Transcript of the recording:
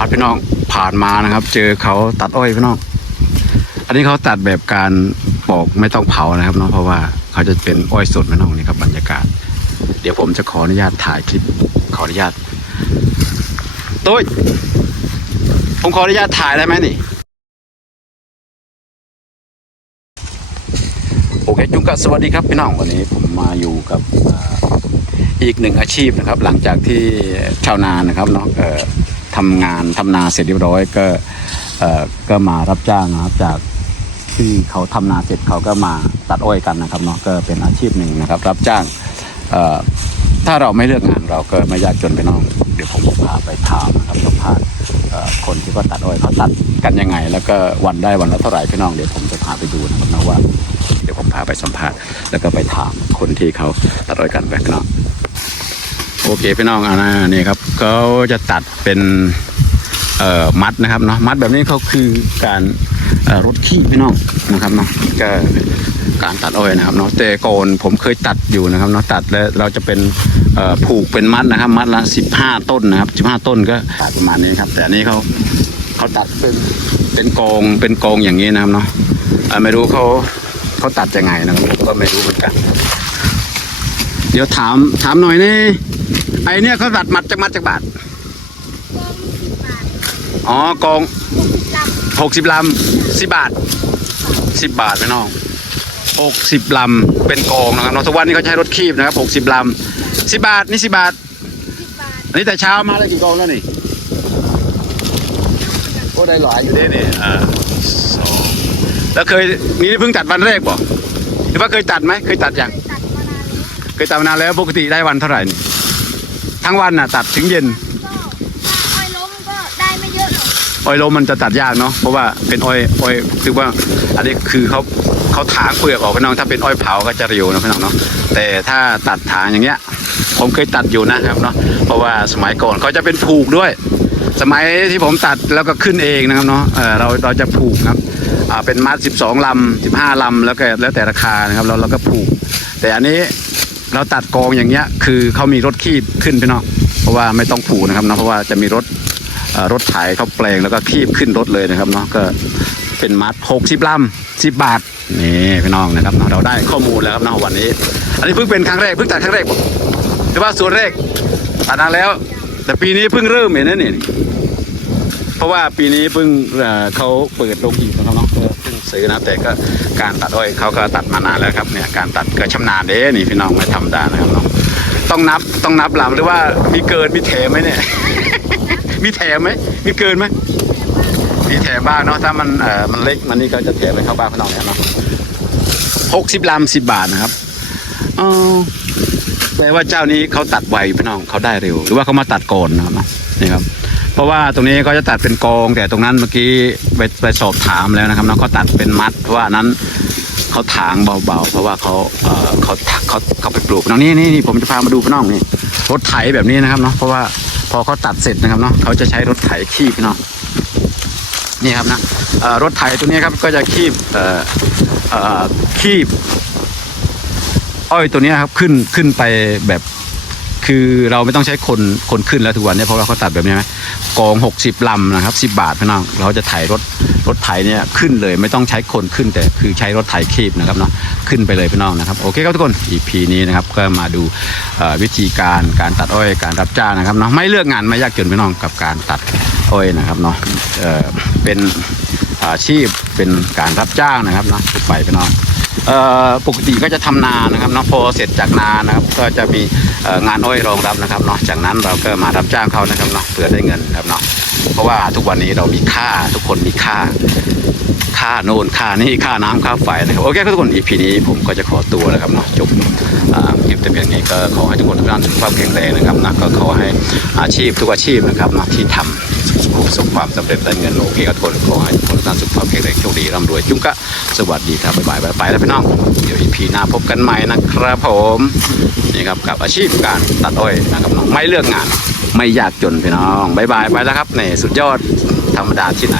าดพี่น้องผ่านมานะครับ เจอเขาตัดอ้อยพี่น้อง อันนี้เขาตัดแบบการปอกไม่ต้องเผานะครับเนาะเพราะว่าเขาจะเป็นอ้อยสดพี่น้องนี่ครับบรรยากาศ เดี๋ยวผมจะขออนุญาตถ่ายคลิปขออนุญาตตุ้ยผมขออนุญาตถ่ายได้ไหมนี่โอเคจุงกะสวัสดีครับพี่น้องวันนี้ผมมาอยู่กับอีกหนึ่งอาชีพนะครับ หลังจากที่ชาวนานะครับเนาะเอ่อ ทำงานทำนาเสร็จเรียบร้อยก็เอ่อก็มารับจ้างนะครับจากที่เขาทำนาเสร็จเขาก็มาตัดอ้อยกันนะครับเนาะก็เป็นอาชีพหนึ่งนะครับ รับจ้างเอ่อถ้าเราไม่เลือกงานเราก็ไม่ยากจนพี่น้อง เดี๋ยวผมพาไปถามนะครับสัมภาษณ์เอ่อคนที่เขาตัดอ้อยเขาตัดกันยังไง แล้วก็วันได้วันละเท่าไหร่พี่น้องเดี๋ยวผมจะพาไปดูนะครับนะว่า เดี๋ยวผมพาไปสัมภาษณ์แล้วก็ไปถามคนที่เขาตัดอ้อยกันไปพี่น้อง โอเคพี่น้องอ่านะนี่ครับเขาจะตัดเป็นเอ่อมัดนะครับเนาะมัดแบบนี้เขาคือการรดขี้พี่น้องนะครับเนาะก็การตัดอ้อยนะครับเนาะแต่ก่อนผมเคยตัดอยู่นะครับเนาะตัดแล้วเราจะเป็นผูกเป็นมัดนะครับ มัดละสิบห้าต้นนะครับสิบห้าต้นก็ตัดประมาณนี้ครับ แต่นี้เขาเขาตัดเป็นเป็นกองเป็นกองอย่างนี้นะครับเนาะไม่รู้เขาเขาตัดยังไงนะครับก็ไม่รู้เหมือนกัน เดี๋ยวถามถามหน่อยนี่ ไอเนี่ยเขาตัดมัดจากมัดจากบาทอ๋อกองหกสิบลำสิบบาทสิบบาทพี่น้องหกสิบลำเป็นกองนะครับเนาะทุกวันนี้เขาใช้รถคีบนะครับหกสิบลำสิบบาทนี่สิบบาทอันนี้แต่เช้ามาได้กี่กองแล้วนี่โอ้ได้หลายอยู่ด้วยนี่อ่าสองแล้วเคยนี่เพิ่งตัดวันแรกบ่หรือว่าเคยตัดไหมเคยตัดยังเคยตัดมานานแล้วปกติได้วันเท่าไหร่นี่ ทั้งวันน่ะ ตัดถึงเย็นอ้อยล้มก็ได้ไม่เยอะหรอกอ้อยลมมันจะตัดยากเนาะเพราะว่าเป็นอ้อยอ้อยคือว่าอันนี้คือเขาเขาถางเปลือกออกพี่น้องถ้าเป็นอ้อยเผาก็จะเร็วนะพี่น้องเนาะแต่ถ้าตัดถางอย่างเงี้ย ผมเคยตัดอยู่นะครับเนาะเพราะว่าสมัยก่อนเขาจะเป็นผูกด้วย สมัยที่ผมตัดแล้วก็ขึ้นเองนะครับเนาะเออเราเราจะผูกครับอ่าเป็นมัด 12ลำ15ลำแล้วก็แล้วแต่ราคานะครับเราเราก็ผูก แต่อันนี้ เราตัดกองอย่างเงี้ยคือเขามีรถคีบขึ้นพี่น้องเพราะว่าไม่ต้องผูกนะครับเนาะเพราะว่าจะมีรถเอ่อรถไถเขาแปลงแล้วก็คีบขึ้นรถเลยนะครับเนาะก็เป็นมัด60ลำ10บบาทนี่พี่น้องนะครับเนาะเราได้ข้อมูลแล้วครับเนาะวันนี้ อันนี้เพิ่งเป็นครั้งแรกเพิ่งตัดครั้งแรกบ่หรือว่าส่วนแรกตัดนานแล้ว แต่ปีนี้เพิ่งเริ่มเห็นนะนี่เพราะว่าปีนี้เพิ่งเขาเปิดโรงอีกนะครับเนา ซื้อนะแต่ก็การตัดอ้อยเขาก็ตัดมานานแล้วครับเนี่ยการตัดก็ชำนาญเด้นี่พี่น้องไม่ธรรมดานะครับเนาะต้องนับต้องนับลำหรือว่ามีเกินมีแถมไหมเนี่ย มีแถมไหมมีเกินไหมมีแถมบ้างเนาะถ้ามันเอ่อมันเล็กมันนี่ก็จะแถมไปเข้าบ้านพี่น้องเนี่ยเนาะหกสิบลำสิบบาทนะครับอ๋อแปลว่าเจ้านี้เขาตัดไวพี่น้องเขาได้เร็ว หรือว่าเขามาตัดก่อนนะครับเนาะนี่ครับ เพราะว่าตรงนี้เขาจะตัดเป็นกอง แต่ตรงนั้นเมื่อกี้ไปไปสอบถามแล้วนะครับเนาะเขาตัดเป็นมัดเพราะว่านั้นเขาถางเบาๆ เพราะว่าเขาเออเขาเขาเขาไปปลูกน้องนี่นี่นี่ผมจะพามาดูพี่น้องนี่รถไถแบบนี้นะครับเนาะเพราะว่าพอเขาตัดเสร็จนะครับเนาะเขาจะใช้รถไถขี้พี่น้องนี่ครับนะรถไถตัวนี้ครับก็จะคีบเอ่อเอ่อคีบอ้อยตัวนี้ครับขึ้นขึ้นไปแบบ คือเราไม่ต้องใช้คนคนขึ้นแล้วทุกวันเนี้เพราะว่าเขาตัดแบบนี้ไหมกอง 60ลำนะครับ 10 บาทพี่น้องเราจะไถรถรถไถเนี่ยขึ้นเลยไม่ต้องใช้คนขึ้นแต่คือใช้รถไถคีบนะครับเนาะขึ้นไปเลยพี่น้องนะครับโอเคครับทุกคน EP นี้นะครับก็มาดูวิธีการการตัดอ้อยการรับจ้างนะครับเนาะไม่เลือกงานไม่ยากจนพี่น้องกับการตัดอ้อยนะครับเนาะเเป็นอาชีพเป็นการรับจ้างนะครับเนาะไปพี่น้องปกติก็จะทำนานะครับเนาะพอเสร็จจากนานะครับก็จะมี งานอ้อยรองรับนะครับเนาะจากนั้นเราก็มารับจ้างเขานะครับเนาะเพื่อได้เงินครับเนาะเพราะว่าทุกวันนี้เรามีค่าทุกคนมีค่า ค่าโน่นค่านี่ค่าน้ำค่าไฟนะครับโอเคทุกคนอีพีนี้ผมก็จะขอตัวนะครับเนาะจบคลิปแต่เพียงนี้ก็ขอให้ทุกคนทุกท่านสุขภาพแข็งแรงนะครับนะก็ขอให้อาชีพทุกอาชีพนะครับเนาะที่ทำประ สมความสำเร็จได้เงินโอเคครับทุกคนขอให้ทุกคนท่านสุขภาพแข็งแรงโชคดีร่ำรวยจุ้งกะสวัสดีครับบ๊ายบายไปแล้วพี่น้องเดี๋ยวอีพีหน้าพบกันใหม่นะครับผมนี่ครับกับอาชีพการตัดอ้อยนะครับน้องไม่เลือกงาน ไม่ยากจนพี่น้องบ๊ายบายไปแล้วครับนี่สุดยอดธรรมดาที่ไหน